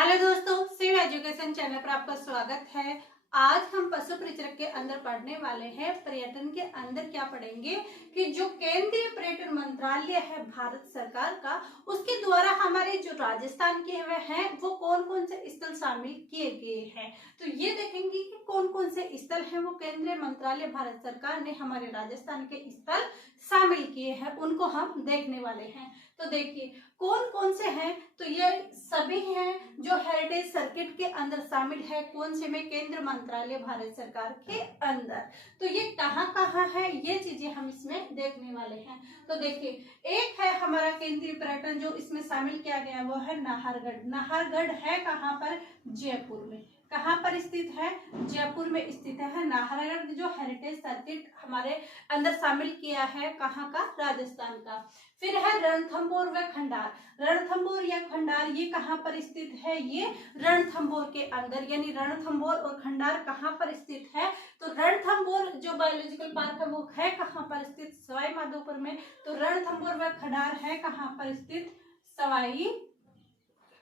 Hello दोस्तों, Shiv education channel पर आपका स्वागत है। आज हम पशु परिचर्या के अंदर पढ़ने वाले हैं। पर्यटन के अंदर क्या पढ़ेंगे कि जो केंद्रीय पर्यटन मंत्रालय है भारत सरकार का, उसके द्वारा हमारे जो राजस्थान के हैं वो कौन कौन से स्थल शामिल किए गए हैं। तो ये देखेंगे कि कौन कौन से स्थल हैं वो केंद्रीय मंत्रालय भारत सरकार ने हमारे राजस्थान के स्थल शामिल किए हैं, उनको हम देखने वाले हैं। तो देखिए कौन कौन से हैं, तो ये सभी हैं जो हेरिटेज सर्किट के अंदर शामिल है। कौन से में? केंद्र मंत्रालय भारत सरकार के अंदर। तो ये कहाँ कहाँ है ये चीजें हम इसमें देखने वाले हैं। तो देखिए, एक है हमारा केंद्रीय पर्यटन जो इसमें शामिल किया गया वो है नाहरगढ़। नाहरगढ़ है कहाँ पर? जयपुर में। कहाँ पर स्थित है? जयपुर में स्थित है नाहरगढ़, जो हेरिटेज सर्किट हमारे अंदर शामिल किया है। कहाँ का? राजस्थान का। फिर है रणथंभौर व खंडार। रणथंभौर या खंडार ये कहाँ पर स्थित है? ये रणथंभौर के अंदर, यानी रणथंभौर और खंडार कहाँ पर स्थित है? तो रणथंभौर जो बायोलॉजिकल पार्क है वो है कहाँ पर स्थित? सवाई माधोपुर में। तो रणथंभौर व खंडार है कहाँ पर स्थित? सवाई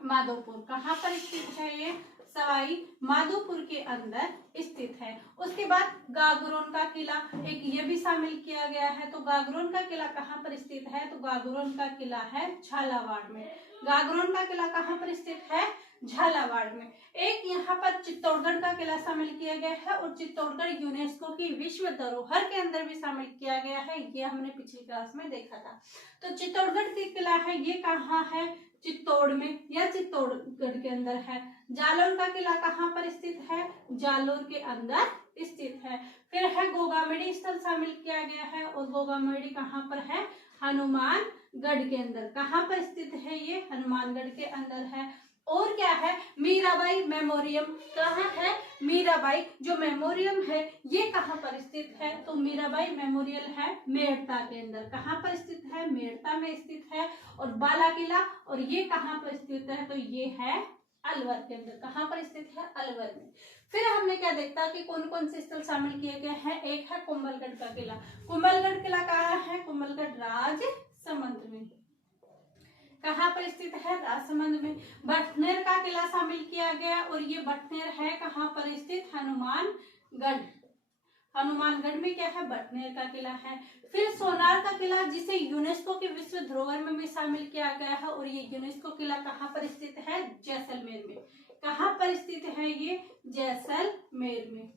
माधोपुर। कहाँ पर स्थित है ये? सवाई माधोपुर के अंदर स्थित है। उसके बाद गागरोन का किला, एक ये भी शामिल किया गया है। तो गागरोन का किला कहाँ पर स्थित है? तो गागरोन का किला है झालावाड़ में। गागरोन का किला कहाँ पर स्थित है? झालावाड़ में। एक यहाँ पर चित्तौड़गढ़ का किला शामिल किया गया है, और चित्तौड़गढ़ यूनेस्को की विश्व धरोहर के अंदर भी शामिल किया गया है। ये हमने पिछली क्लास में देखा था। तो चित्तौड़गढ़ का किला है, ये कहाँ है? चित्तौड़ में या चित्तौड़गढ़ के अंदर है। जालौर का किला कहाँ पर स्थित है? जालोर के अंदर स्थित है। फिर है गोगामेडी स्थल शामिल किया गया है, और गोगामेडी कहाँ पर है? हनुमानगढ़ के अंदर। कहाँ पर स्थित है ये? हनुमानगढ़ के अंदर है। और क्या है? मीराबाई मेमोरियम। कहाँ है? मीराबाई जो मेमोरियम है ये कहाँ पर स्थित है? तो मीराबाई मेमोरियल है मेड़ता के अंदर। कहाँ पर स्थित है? मेड़ता में स्थित है। और बाला किला, और ये कहाँ पर स्थित है? तो ये है अलवर के अंदर। कहाँ पर स्थित है? अलवर में। फिर हमने क्या देखा कि कौन कौन से स्थल शामिल किए गए हैं। एक है कुंभलगढ़ का किला। कुंभलगढ़ किला कहाँ है? कुंभलगढ़ राजसमंद में। कहाँ पर स्थित है? राजसमंद में। बटनेर का किला शामिल किया गया, और ये बटनेर है कहाँ पर स्थित? हनुमानगढ़। हनुमानगढ़ में क्या है? बटनेर का किला है। फिर सोनार का किला, जिसे यूनेस्को के विश्व धरोहर में भी शामिल किया गया है, और ये यूनेस्को किला कहाँ पर स्थित है? जैसलमेर में। कहाँ पर स्थित है ये? जैसलमेर में।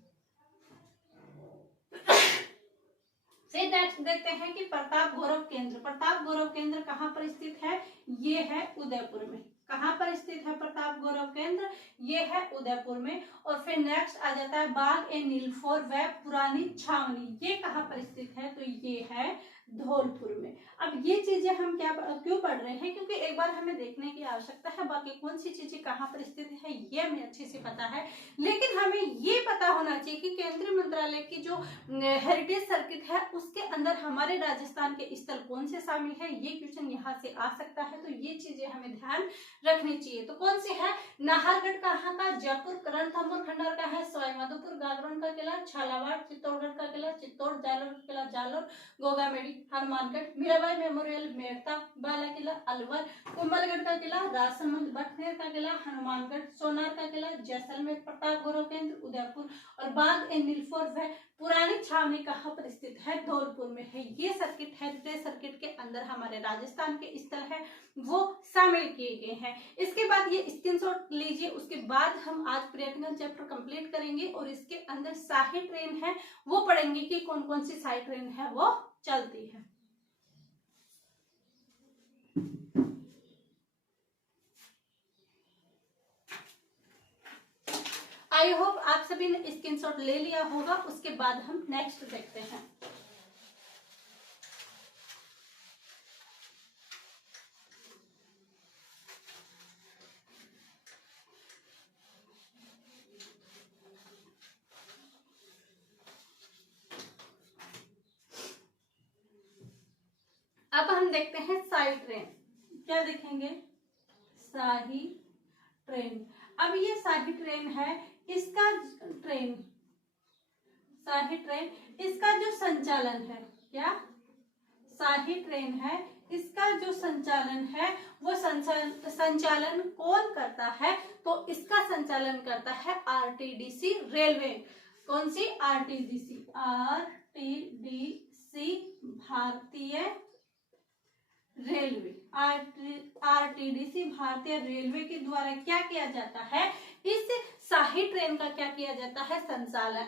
फिर नेक्स्ट देखते हैं कि प्रताप गौरव केंद्र। प्रताप गौरव केंद्र कहाँ पर स्थित है? ये है उदयपुर में। कहाँ पर स्थित है प्रताप गौरव केंद्र? ये है उदयपुर में। और फिर नेक्स्ट आ जाता है बाग ए नीलफोर व पुरानी छावनी। ये कहाँ पर स्थित है? तो ये है धौलपुर में। अब ये चीजें हम क्यों पढ़ रहे हैं? क्योंकि एक बार हमें देखने की आवश्यकता है, बाकी कौन सी चीजें कहाँ पर स्थित है ये हमें अच्छे से पता है, लेकिन हमें ये पता होना चाहिए कि केंद्रीय मंत्रालय की जो हेरिटेज सर्किट है उसके अंदर हमारे राजस्थान के स्थल कौन से शामिल है। ये क्वेश्चन यहाँ से आ सकता है, तो ये चीजें हमें ध्यान रखनी चाहिए। तो कौन से है? नाहरगढ़ कहाँ का? जयपुर। रणथंभौर खंडार का है सवाई माधोपुर। गागरोन का किला झालावाड़। चित्तौड़गढ़ का किला चित्तौड़। जालोर का किला जालोर। गोगामेडी हनुमानगढ़। मीराबाई मेमोरियल मेड़ता। बाला किला अलवर। कुंभलगढ़ का किला राजसमंद। बटनेर का किला हनुमानगढ़। सोनार का किला जैसलमेर। प्रताप गौरव केंद्र उदयपुर। और बाग ए नीलफोर व पुरानी छावनी कहाँ पर स्थित है? धौलपुर में है। ये सर्किट हेरिटेज सर्किट के अंदर हमारे राजस्थान के स्थल है वो शामिल किए गए हैं। इसके बाद ये स्क्रीनशॉट लीजिए। उसके बाद हम आज पर्यटन चैप्टर कंप्लीट करेंगे, और इसके अंदर शाही ट्रेन है वो पढ़ेंगे कि कौन कौन सी शाही ट्रेन है वो चलती है। आई होप आप सभी ने स्क्रीनशॉट ले लिया होगा। उसके बाद हम नेक्स्ट देखते हैं। अब हम देखते हैं शाही ट्रेन। क्या देखेंगे? शाही ट्रेन। अब ये शाही ट्रेन है, इसका ट्रेन शाही ट्रेन, इसका जो संचालन है, क्या शाही ट्रेन है इसका जो संचालन है वो संचालन कौन करता है? तो इसका संचालन करता है आरटीडीसी रेलवे। कौन सी? आरटीडीसी। आरटीडीसी भारतीय रेलवे। आरटीडीसी भारतीय रेलवे के द्वारा क्या किया जाता है? इस शाही ट्रेन का क्या किया जाता है?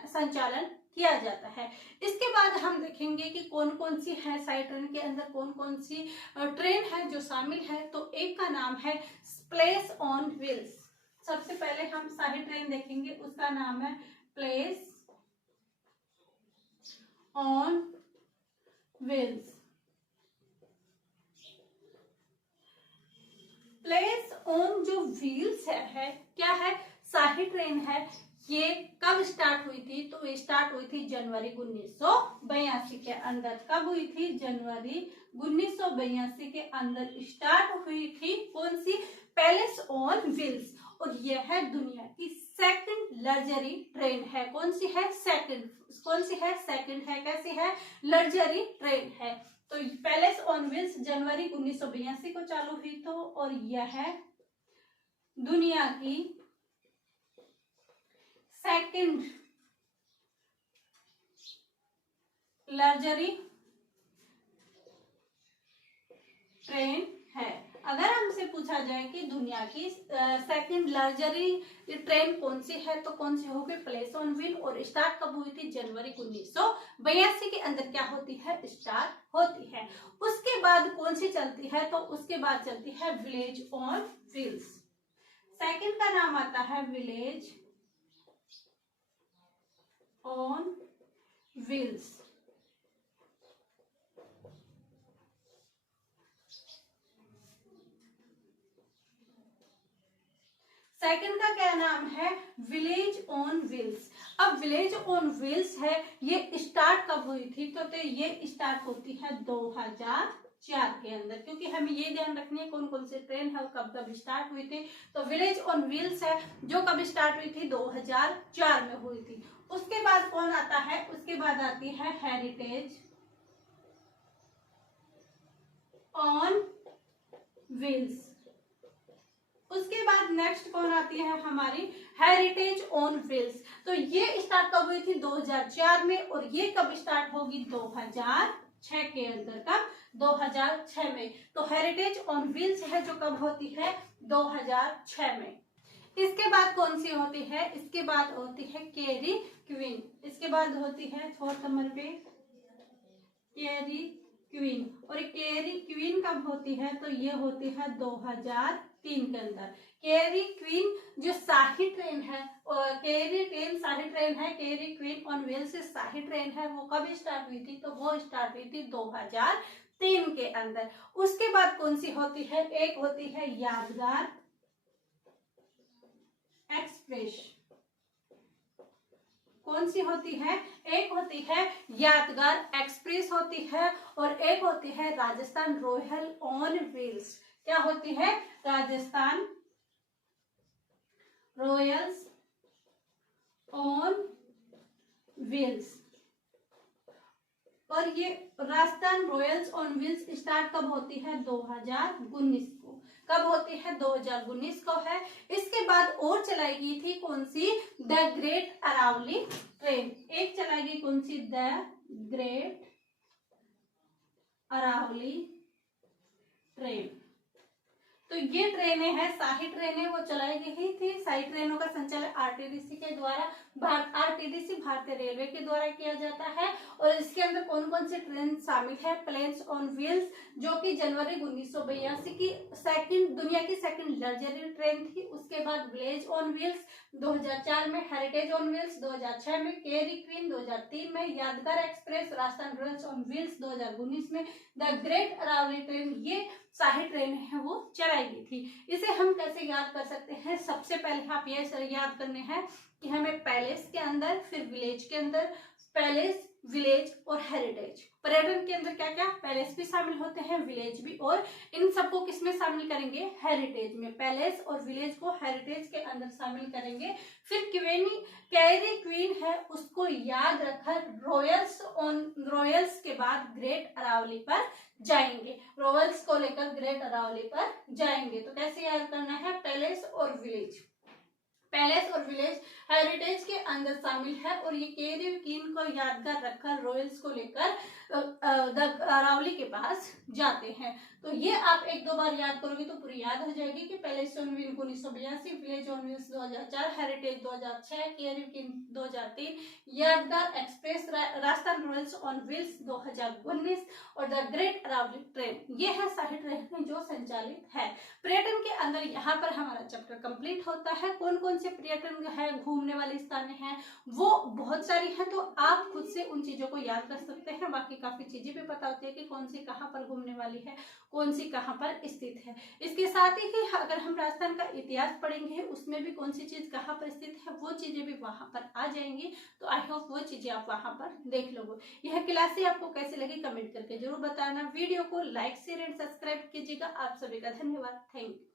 संचालन किया जाता है। इसके बाद हम देखेंगे कि कौन कौन सी है शाही ट्रेन के अंदर, कौन कौन सी ट्रेन है जो शामिल है। तो एक का नाम है प्लेस ऑन व्हील्स। सबसे पहले हम शाही ट्रेन देखेंगे, उसका नाम है place on wheels. Place on जो व्हील्स है क्या है? शाही ट्रेन है। ये कब स्टार्ट हुई थी? तो ये स्टार्ट हुई थी जनवरी 1982 के अंदर। कब हुई थी? जनवरी 1982 के अंदर स्टार्ट हुई थी। कौन सी? Place on wheels. और यह है दुनिया की सेकंड लग्जरी ट्रेन है। कौन सी है? सेकंड। कौन सी है? सेकंड है। कैसी है? लग्जरी ट्रेन है। तो प्लेस ऑन व्हील्स जनवरी 1982 को चालू हुई तो, और यह है दुनिया की सेकंड लग्जरी ट्रेन है। अगर हमसे पूछा जाए कि दुनिया की सेकंड लग्जरी ट्रेन कौन सी है, तो कौन सी होगी? Place on wheel. और स्टार्ट कब हुई थी? जनवरी 1982 के अंदर क्या होती है? स्टार्ट होती है। उसके बाद कौन सी चलती है? तो उसके बाद चलती है विलेज ऑन व्हील्स। सेकंड का नाम आता है विलेज ऑन व्हील्स। सेकंड का क्या नाम है? Village on wheels. अब विलेज ऑन व्हील्स है, ये स्टार्ट कब हुई थी? तो ये स्टार्ट होती है 2004 के अंदर, क्योंकि हमें ये ध्यान रखनी है कौन कौन से ट्रेन है और कब कब स्टार्ट हुई थी। तो विलेज ऑन व्हील्स है जो कब स्टार्ट हुई थी? 2004 में हुई थी। उसके बाद कौन आता है? उसके बाद आती है हेरिटेज ऑन व्हील्स। उसके बाद नेक्स्ट कौन आती है? हमारी हेरिटेज ऑन व्हील्स। तो ये स्टार्ट कब हुई थी? 2004 में। और ये कब स्टार्ट होगी? 2006 के अंदर। कब? 2006 में। तो हेरिटेज ऑन व्हील्स है जो कब होती है? 2006 में। इसके बाद कौन सी होती है? इसके बाद होती है केरी क्वीन। इसके बाद होती है 4 नंबर पे केरी क्वीन। और केरी क्वीन कब होती है? तो ये होती है 2003 के अंदर। केरी क्वीन जो शाही ट्रेन है, केरी ट्रेन शाही ट्रेन है, केरी क्वीन ऑन व्हील्स शाही ट्रेन है, वो कब स्टार्ट हुई थी? तो वो स्टार्ट हुई थी 2003 के अंदर। उसके बाद कौन सी होती है? एक होती है यादगार एक्सप्रेस। कौन सी होती है? एक होती है यादगार एक्सप्रेस होती है, और एक होती है राजस्थान रॉयल ऑन व्हील्स। क्या होती है? Rajasthan Royals on wheels. और ये Rajasthan Royals on wheels start कब होती है? 2019 को। कब होती है? 2019 को है। इसके बाद और चलाई गई थी कौन सी? The great Aravali train. एक चलाई गई कौन सी? The great Aravali train. तो ये ट्रेनें हैं शाही ट्रेनें, वो चलाई गई थी। शाही ट्रेनों का संचालन आरटीडीसी के द्वारा, आरटीडीसी भारतीय रेलवे के द्वारा किया जाता है। और इसके अंदर कौन कौन सी ट्रेन शामिल है? प्लेस ऑन व्हील्स जो कि जनवरी 1982 की सेकंड दुनिया की सेकंड लग्जरी ट्रेन थी। उसके बाद विलेज ऑन व्हील्स 2004 में, हेरिटेज ऑन व्हील्स 2006 में, केरी क्वीन 2003 में, यादगार express Rajasthan Royals on wheels 2019 में, द ग्रेट अरावली ट्रेन ये शाही ट्रेन है वो चलाई गई थी। इसे हम कैसे याद कर सकते हैं? सबसे पहले आप ये याद करने हैं कि हमें पैलेस के अंदर, फिर विलेज के अंदर, पैलेस विलेज और हेरिटेज। पर्यटन के अंदर क्या क्या पैलेस भी शामिल होते हैं, विलेज भी, और इन सबको किसमें शामिल करेंगे, हेरिटेज में। पैलेस और विलेज को हेरिटेज के अंदर शामिल करेंगे। फिर कैरी क्वीन है उसको याद रखकर रॉयल्स के बाद ग्रेट अरावली पर जाएंगे, रॉयल्स को लेकर ग्रेट अरावली पर जाएंगे। तो कैसे याद करना है, पैलेस और विलेज, पैलेस और विलेज हेरिटेज के अंदर शामिल है, और ये कैरी क्वीन को यादगार रखकर रॉयल्स को लेकर अरावली के पास जाते हैं। तो ये आप एक दो बार याद करोगे तो पूरी याद हो जाएगी कि palace on wheel 1982, village on wheels 2004, heritage 2006, carry queen 2003, यादगार express Rajasthan Royals on wheels 2019 और द ग्रेट अरावली ट्रेन। ये है सारी ट्रेन जो संचालित है। पर्यटन के अंदर यहाँ पर हमारा चैप्टर कंप्लीट होता है। कौन कौन से पर्यटन है, घूमने वाले स्थान हैं, वो बहुत सारी हैं, तो आप खुद से उन चीजों को याद कर सकते हैं। बाकी काफी चीजें भी पता होती है कि कौन सी कहाँ पर घूमने वाली है, कौन सी कहाँ पर स्थित है। इसके साथ ही अगर हम राजस्थान का इतिहास पढ़ेंगे उसमें भी कौन सी चीज कहाँ पर स्थित है वो चीजें भी वहां पर आ जाएंगी। तो आई होप वो चीजें आप वहां पर देख लोगे। यह क्लासें आपको कैसी लगी कमेंट करके जरूर बताना। वीडियो को लाइक शेयर एंड सब्सक्राइब कीजिएगा। आप सभी का धन्यवाद। Thank you.